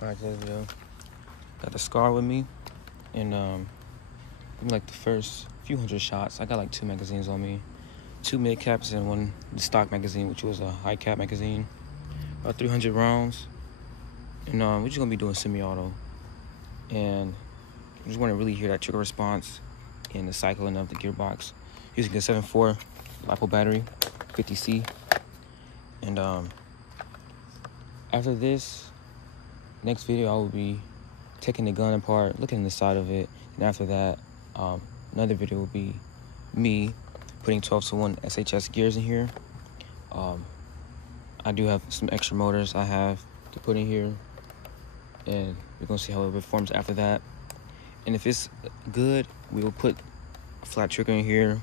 Alright, today's video. Got the SCAR with me, and like the first few hundred shots. I got like 2 magazines on me, 2 mid caps and 1 stock magazine, which was a high cap magazine. About 300 rounds, and we're just gonna be doing semi-auto, and I just want to really hear that trigger response and the cycling of the gearbox using a 7.4 LiPo battery, 50C, and after this. Next video, I will be taking the gun apart, looking inside of it, and after that, another video will be me putting 12-to-1 SHS gears in here. I do have some extra motors I have to put in here, and we're gonna see how it performs after that. And if it's good, we will put a flat trigger in here,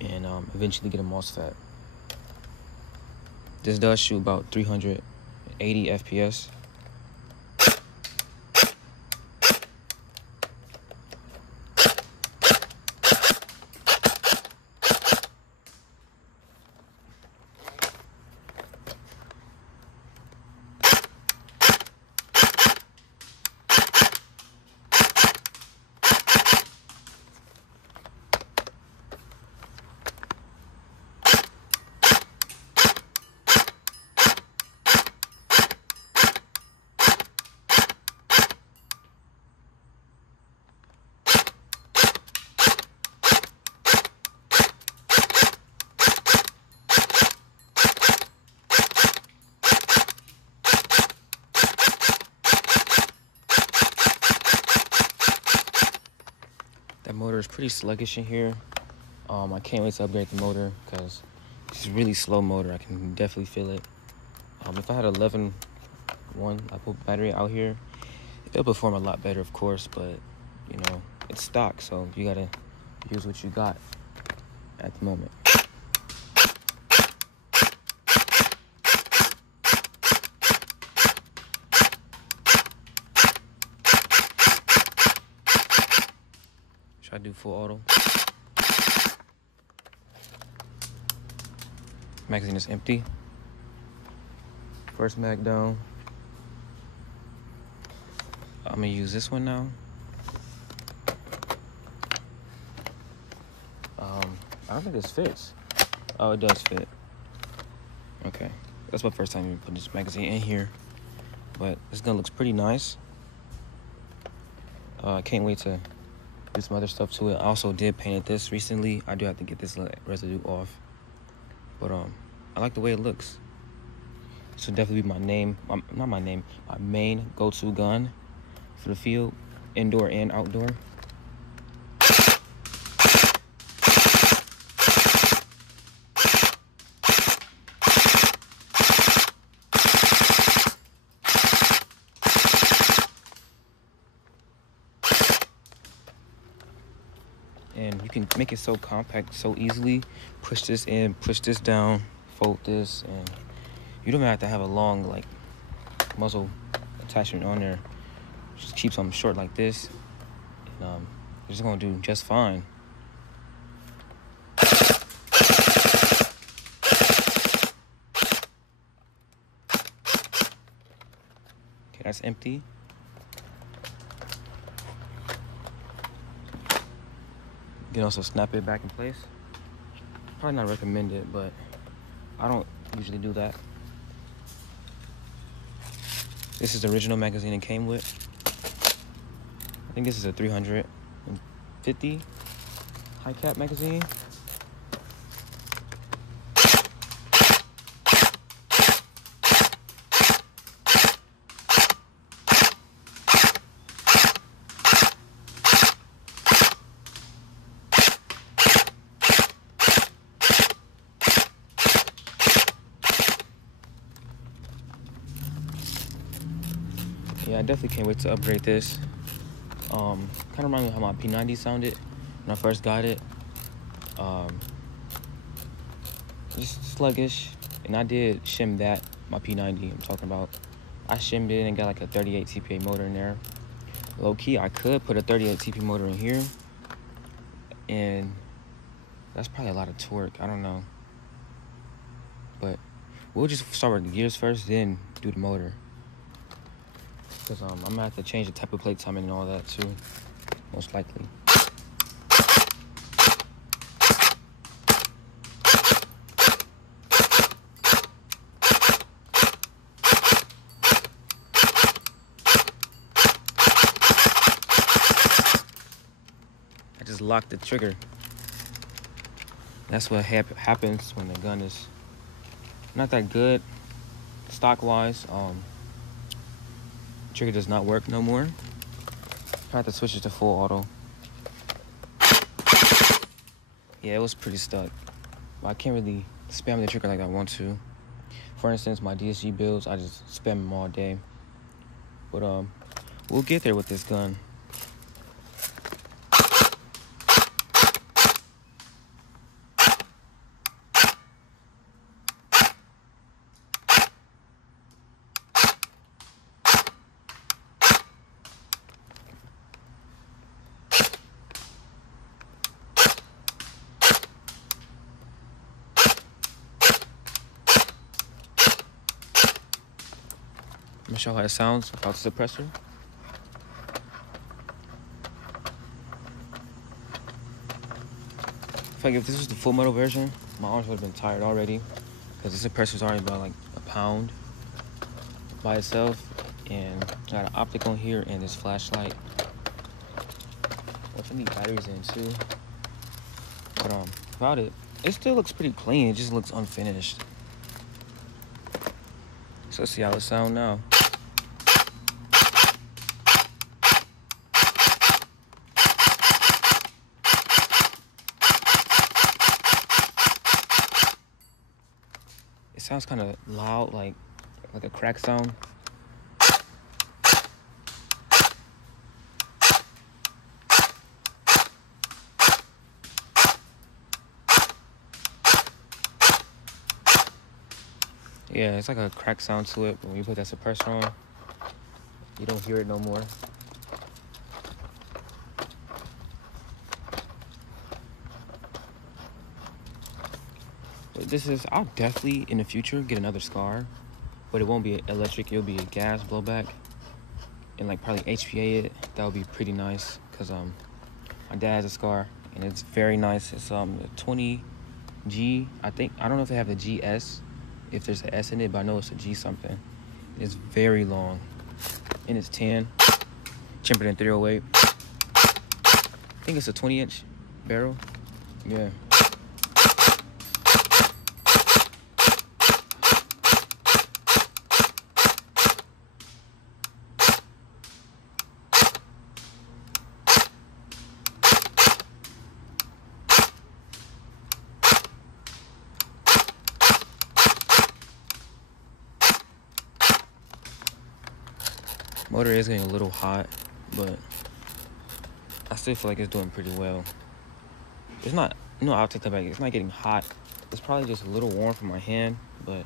and eventually get a MOSFET. This does shoot about 380 FPS. That motor is pretty sluggish in here. I can't wait to upgrade the motor because it's a really slow motor. I can definitely feel it. If I had 11.1 LiPo battery out here, it'll perform a lot better, of course, but you know, it's stock, so you gotta use what you got at the moment. Should I do full auto? Magazine is empty. First mag down. I'm gonna use this one now. I don't think this fits. Oh, it does fit. Okay, that's my first time even putting this magazine in here, but this gun looks pretty nice. I can't wait to do some other stuff to it. I also did paint this recently. I do have to get this residue off, but I like the way it looks. This will definitely be my main go-to gun for the field, indoor and outdoor. And you can make it so compact so easily. Push this in, push this down, fold this, and you don't even have to have a long like muzzle attachment on there. Just keep something short like this, and it's gonna do just fine. Okay, that's empty. You can also snap it back in place. Probably not recommended, but I don't usually do that. This is the original magazine it came with. I think this is a 350 high cap magazine. Yeah, I definitely can't wait to upgrade this. Kind of reminds me of how my P90 sounded when I first got it. Just sluggish, and I did shim that, my P90 I'm talking about. I shimmed it and got like a 38 TPA motor in there. Low key, I could put a 38 TP motor in here, and that's probably a lot of torque. I don't know, but we'll just start with the gears first, then do the motor. Because I'm going to have to change the type of plate timing and all that too, most likely. I just locked the trigger. That's what happens when the gun is not that good stock-wise. Trigger does not work no more. I have to switch it to full auto. Yeah, it was pretty stuck. But I can't really spam the trigger like I want to. For instance, my DSG builds, I just spam them all day. But we'll get there with this gun. I'm gonna show how it sounds without the suppressor. I feel like if this was the full metal version, my arms would have been tired already, because the suppressor's already about like a pound by itself, and I got an optic on here and this flashlight. Which I need batteries in too. But about it still looks pretty clean. It just looks unfinished. So let's see how it sounds now. It sounds kind of loud, like a crack sound. Yeah, it's like a crack sound to it, but when you put that suppressor on, you don't hear it no more. But I'll definitely in the future get another SCAR, but it won't be electric, it'll be a gas blowback, and like probably HPA it. That would be pretty nice, because my dad has a SCAR, and it's very nice. It's the 20G, I think. I don't know if they have the GS, if there's an S in it, but I know it's a G something. It's very long, and it's 10, cheaper than 308. I think it's a 20-inch barrel. Yeah. Motor is getting a little hot, but I still feel like it's doing pretty well. It's not, I'll take that back. It's not getting hot. It's probably just a little warm from my hand, but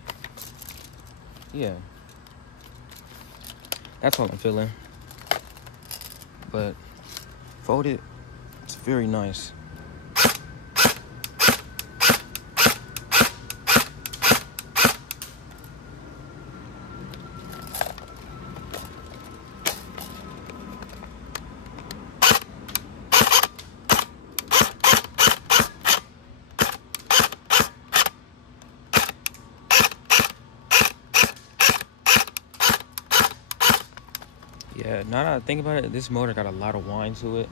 yeah. That's what I'm feeling. But folded, it's very nice. Yeah, now that I think about it, this motor got a lot of whine to it.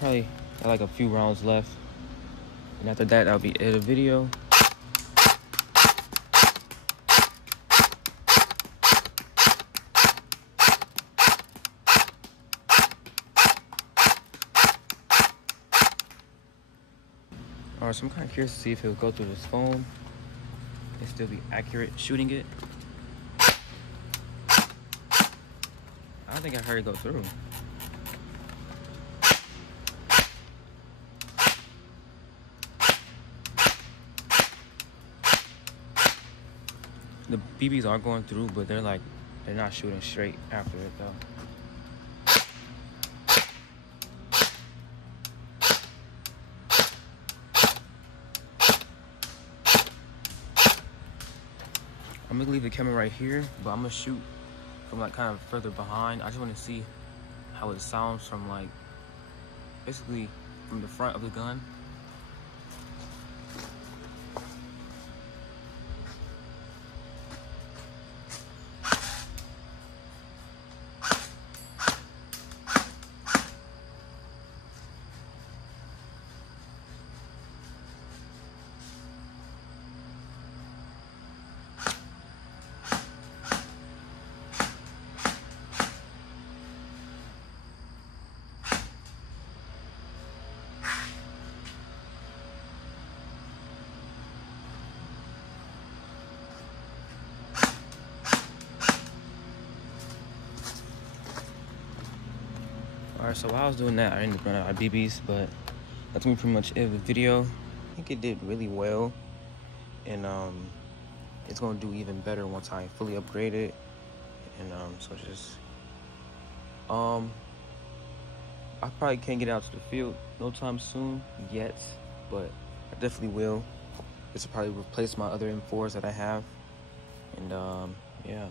Probably got like a few rounds left, and after that, that'll be it of the video. Alright, so I'm kind of curious to see if it'll go through this foam and still be accurate shooting it. I don't think I heard it go through. The BBs are going through, but they're not shooting straight after it though. I'm gonna leave the camera right here, but I'm gonna shoot from like kind of further behind. I just want to see how it sounds from like basically from the front of the gun. Alright, so while I was doing that, I ended up running out of BBs, but that's gonna be pretty much it with the video. I think it did really well, and it's gonna do even better once I fully upgrade it. And so just I probably can't get out to the field no time soon yet, but I definitely will. This will probably replace my other M4s that I have, and yeah.